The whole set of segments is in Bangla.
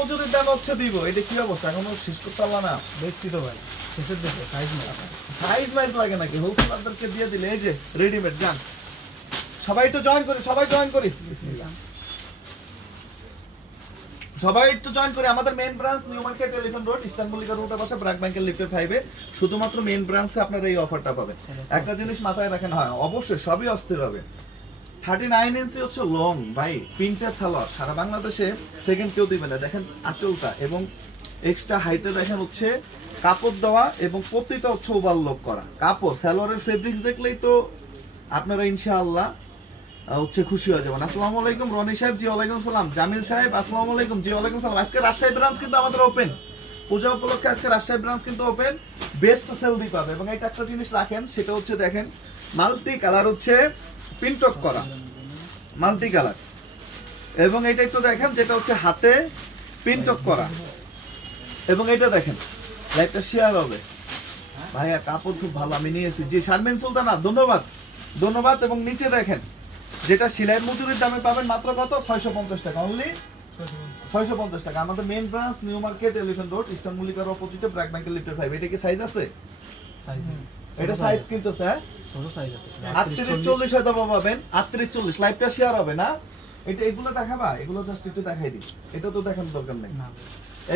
মজুরির দাম হচ্ছে দিব, এটা কি অবস্থা এখনো শেষ করতে পারলা না? দেখছি তো ভাই শেষের দিকে সাইজ মাইজ লাগে নাকি? হোলসেলারদেরকে দিয়ে দিলে এই যে রেডিমেড যান। সবাই একটু জয়েন করি, সবাই জয়েন করি, সবাই একটু জয়েন করি। আমাদের main branch New Market Elephant Road eastern Mallika রোডের পাশে ব্র্যাক ব্যাংকের লিফটের 5 এ শুধুমাত্র মেইন ব্রাঞ্চে আপনারা এই অফারটা পাবেন। একটা জিনিস মাথায় রাখেন, হয় অবশ্যই সবই অস্থির হবে। 39 ইঞ্চি হচ্ছে লং ভাই, প্রিন্টেড সালোয়ার, সারা বাংলাদেশে সেকেন্ড কেউ দিবে না। দেখেন আঁচলটা এবং এক্সট্রা হাইটে দেখেন হচ্ছে কাপড় দেওয়া এবং প্রতিটা হচ্ছে ওভারলক করা কাপড়। সালোয়ারের ফেব্রিক্স দেখলেই তো আপনারা ইনশাআল্লাহ হচ্ছে খুশি হয়ে যাবেন। আসসালামু আলাইকুম রনি সাহেব। জি ওয়ালাইকুম সালাম। জামিল সাহেব আসসালামু আলাইকুম। জি ওয়ালাইকুম সালাম। আজকে রাজশাহী ব্রাঞ্চ কিন্তু আমাদের ওপেন, পূজা উপলক্ষে আজকে রাজশাহী ব্রাঞ্চ কিন্তু ওপেন। বেস্ট সেল দি পাবে। এবং এটা একটা জিনিস রাখেন, সেটা হচ্ছে দেখেন মাল্টি কালার হচ্ছে প্রিন্টক করা, মাল্টি কালার। এবং এটা একটু দেখেন যেটা হচ্ছে হাতে প্রিন্টক করা। এবং এটা দেখেন লাইটটা শেয়ার হবে ভাইয়া, কাপড় খুব ভালো আমি নিয়েছি। জি শারমিন সুলতানা ধন্যবাদ, ধন্যবাদ। এবং নিচে দেখেন যেটা সেলাই মজুরির দামে পাবেন মাত্র কত? 650 টাকা, অনলি 650 টাকা। আমাদের মেইন ব্রাঞ্চ নিউ মার্কেট এলিফ্যান্ট রোড ইস্টার্ন মল্লিকার অপোজিটে ব্র্যাক ব্যাংকের লিফটের 5। এটা কি সাইজ আছে? এটা সাইজ কিন্তু স্যার ছোট সাইজ আছে, 38 40 হয়তো পাবেন। 38 40 লাইভটা শেয়ার হবে না? এটা এগুলো দেখাবা, এগুলো জাস্ট একটু দেখাই দিই। এটা তো দেখানোর দরকার নেই,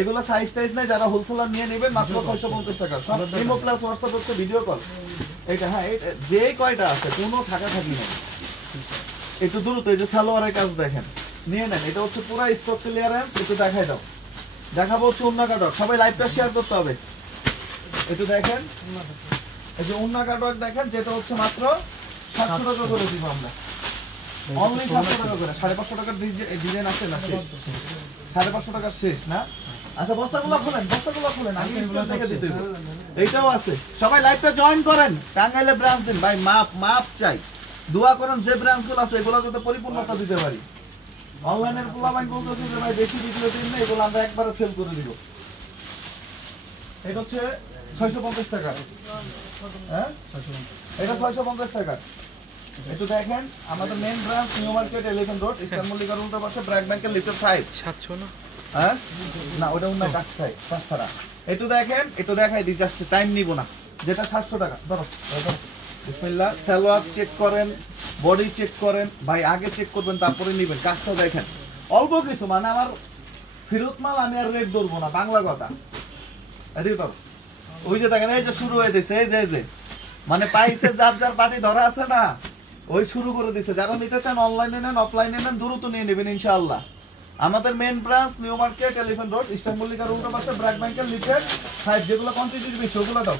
এগুলো সাইজ টাইজ নাই। যারা হোলসেলার নিয়ে নেবেন মাত্র 650 টাকা। সব ইমো প্লাস হোয়াটসঅ্যাপ হচ্ছে ভিডিও কল। এটা হ্যাঁ, এটা যে কয়টা আছে কোনো থাকা থাকি নেই। একটু দ্রুত এই যে সালোয়ারের কাজ দেখেন, নিয়ে নেন। এটা হচ্ছে পুরো স্টক ক্লিয়ারেন্স। একটু দেখাই দাও, দেখাবো হচ্ছে উন্না কাটক। সবাই লাইভটা শেয়ার করতে হবে। একটু দেখেন এই যে উন্না কাটক দেখেন, যেটা হচ্ছে মাত্র 700 টাকা করে দিব আমরা, অনলি 700 টাকা করে। 550 টাকার ডিজাইন আছে না? শেষ 550 টাকা শেষ না? আচ্ছা বস্তাগুলো খুলেন, বস্তাগুলো খুলেন, আমি স্টক থেকে দিতে হবে। এইটাও আছে। সবাই লাইভটা জয়েন করেন। টাঙ্গাইলে ব্রাঞ্চ দিন ভাই, মাপ মাপ চাই। দোয়া করেন যে ব্রাঞ্চগুলো আছে এগুলো যাতে পরিপূর্ণতা দিতে পারি। অনলাইনের পোলাবাইন বলতেছে যে ভাই বেশি ভিডিও দিন না, এগুলো আমরা একবারে সেল করে দিব। এটা হচ্ছে 650 টাকা। হ্যাঁ এটা 650 টাকা। একটু দেখেন আমাদের main branch New Market Elephant Road eastern Mallika রোডের পাশে ব্র্যাক ব্যাংকের লিফটের 5। 700 না? হ্যাঁ না, ওটা অন্য কাজ চাই সস্তারা। একটু দেখেন, একটু দেখাই দিই, জাস্ট টাইম নিব না। যেটা 700 টাকা ধরো, বিসমিল্লাহ। সালোয়ার চেক করেন, বডি চেক করেন ভাই, আগে চেক করবেন তারপরে নিবেন। কাজটা দেখেন অল্প কিছু, মানে আমার ফেরত মাল আমি আর রেট ধরবো না, বাংলা কথা। এদিকে ধরো, ওই যে দেখেন এই যে শুরু হয়ে দিছে, এই যে মানে পাইছে যার যার পার্টি ধরা আছে না, ওই শুরু করে দিছে। যারা নিতে চান অনলাইনে নেন, অফলাইনে নেন, দ্রুত নিয়ে নেবেন ইনশাআল্লাহ। আমাদের main branch New Market Elephant Road eastern Mallika রোডের পাশে ব্র্যাক ব্যাংকের লিফটের 5। যেগুলো কোয়ান্টিটি বেশি ওগুলো দাও।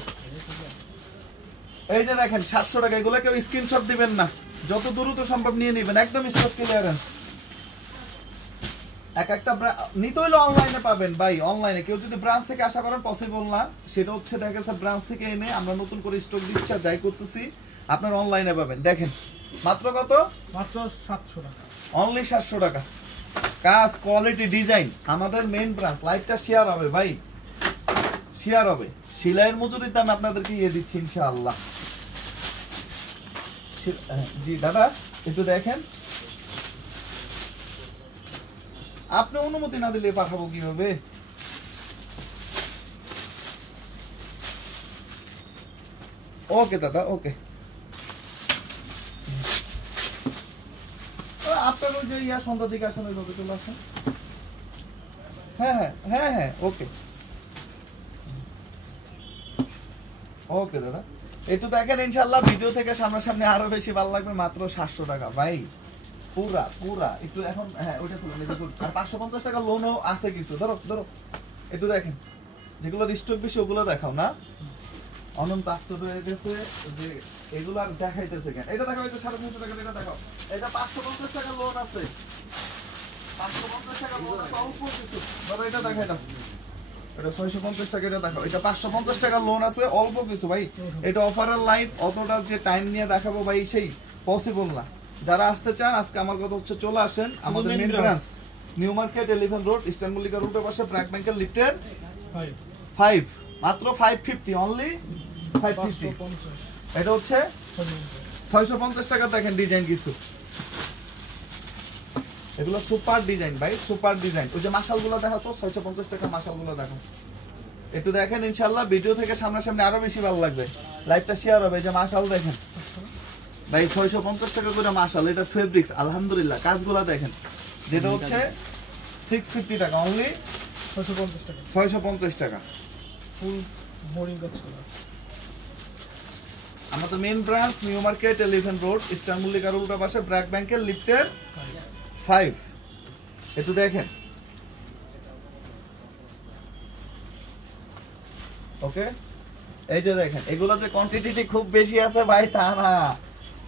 এই যে দেখেন 700 টাকা, এগুলো কেউ স্ক্রিনশট দিবেন না, যত দ্রুত সম্ভব নিয়ে নেবেন, একদম স্টক ক্লিয়ারেন্স। এক একটা নিতে হলে অনলাইনে পাবেন ভাই, অনলাইনে কেউ যদি ব্রাঞ্চ থেকে আশা করেন পসিবল না। সেটা হচ্ছে দেখা গেছে ব্রাঞ্চ থেকে এনে আমরা নতুন করে স্টক দিচ্ছি আর যাই করতেছি, আপনার অনলাইনে পাবেন। দেখেন মাত্র কত? মাত্র 700 টাকা, অনলি 700 টাকা। কাজ, কোয়ালিটি, ডিজাইন। আমাদের মেইন ব্রাঞ্চ। লাইভটা শেয়ার হবে ভাই, শেয়ার হবে। সেলাইয়ের মজুরির দাম আপনাদেরকে ইয়ে দিচ্ছি ইনশাআল্লাহ। জি দাদা একটু দেখেন, আপনি অনুমতি না দিলে পাঠাবো কিভাবে? ওকে দাদা, ওকে। আপনার ওই যে ইয়া সন্ধ্যা থেকে আসেন, ওইভাবে চলে আসেন। হ্যাঁ হ্যাঁ হ্যাঁ হ্যাঁ, ওকে ওকে দাদা। একটু দেখেন ইনশাআল্লাহ ভিডিও থেকে সামনাসামনি আরো বেশি ভালো লাগবে। মাত্র 700 টাকা ভাই, পুরা পুরা। একটু এখন হ্যাঁ ওইটা তুলে নিতে। আর 550 টাকা লোনও আছে কিছু। ধরো ধরো, একটু দেখেন যেগুলো স্টক বেশি ওগুলো দেখাও না। অনন্ত আপসেট হয়ে গেছে যে এগুলো আর দেখাইতেছে কেন। এটা দেখাও, এটা 350 টাকা। এটা দেখাও, এটা 550 টাকা লোন আছে। 550 টাকা লোন আছে অল্প কিছু। ধরো এটা দেখাই দাও, এটা 650 টাকা। এটা দেখাও, এটা 550 টাকা লোন আছে অল্প কিছু ভাই। এটা অফারের লাইভ, অতটা যে টাইম নিয়ে দেখাবো ভাই সেই পসিবল না। যারা আসতে চান আজকে আমার কথা হচ্ছে চলে আসেন আমাদের main branch New Market Elephant Road eastern Mallika রোডের পাশে ব্র্যাক ব্যাংকের লিফটের 5। মাত্র 550, অনলি 550। এটা হচ্ছে 650 টাকা। দেখেন ডিজাইন কিছু এগুলো সুপার ডিজাইন ভাই, সুপার ডিজাইন। ওই যে মাশালগুলো দেখো তো, 650 টাকা মাশালগুলো দেখো। একটু দেখেন, ইনশাআল্লাহ ভিডিও থেকে সামনাসামনি আরো বেশি ভালো লাগবে, লাইভটা শেয়ার হবে। এই যে মাশাল দেখেন ভাই, 650 টাকা করে মাশাল। এটা ফেব্রিক্স, আলহামদুলিল্লাহ। কাজগুলো দেখেন, যেটা হচ্ছে 650 টাকা অনলি, 650 টাকা 650 টাকা। ফুল বোরিং কাজ করা। আমাদের মেইন ব্রাঞ্চ নিউ মার্কেট, এলিফ্যান্ট রোড, ইস্টার্ন মল্লিকার উল্টা পাশে, ব্র্যাক ব্যাংকের লিফটের 5। একটু দেখেন, ওকে। এই যে দেখেন, এগুলো যে কোয়ান্টিটি খুব বেশি আছে ভাই তা না,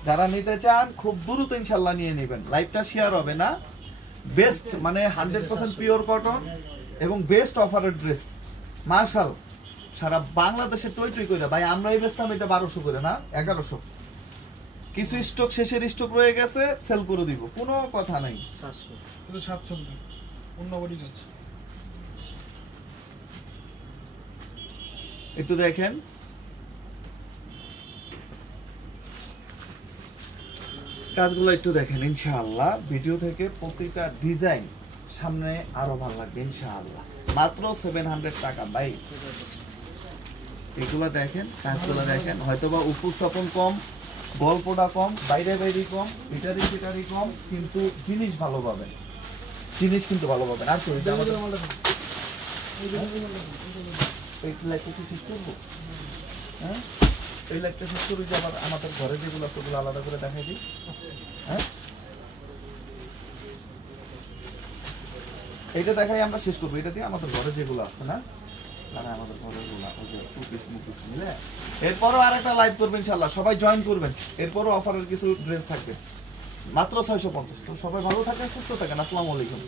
যারা নিতে চান খুব দ্রুত ইনশাআল্লাহ নিয়ে নেবেন। লাইভটা শেয়ার হবে না। বেস্ট মানে 100% পিওর কটন এবং বেস্ট অফারের ড্রেস মার্শাল সারা বাংলাদেশে টই টই করে ভাই। আমরা এই বেচতাম এটা 1200 করে না 1100। কিছু স্টক, শেষের স্টক রয়ে গেছে, সেল করে দিব, কোনো কথা নাই। 700 এটা 700 অন্য বোরিং আছে। একটু দেখেন, কাজগুলো একটু দেখেন। ইনশাআল্লাহ ভিডিও থেকে প্রতিটা ডিজাইন সামনে আরো ভালো লাগবে ইনশাআল্লাহ। মাত্র 700 টাকা ভাই। এগুলো দেখেন, কাজগুলো দেখেন। হয়তোবা উপস্থাপন কম, গল্পটা কম, বাইরে বাইরে কম, এটারি সেটারি কম, কিন্তু জিনিস ভালো পাবেন, জিনিস কিন্তু ভালো পাবেন। আর কি এই লাইটটা কি শেষ করবো? হ্যাঁ, এই লাইটটা শেষ করে যে আবার আমাদের ঘরে যেগুলো আছে ওগুলো আলাদা করে দেখাই দিই। হ্যাঁ, এইটা দেখাই আমরা শেষ করবো। এটা দিয়ে আমাদের ঘরে যেগুলো আছে না, মানে আমাদের ঘরের গুলা ওই যে টু পিস মুপিস মিলে। এরপরও আর একটা লাইভ করবেন ইনশাআল্লাহ, সবাই জয়েন করবেন। এরপরও অফারের কিছু ড্রেস থাকবে, মাত্র 650। তো সবাই ভালো থাকেন, সুস্থ থাকেন। আসসালামু আলাইকুম।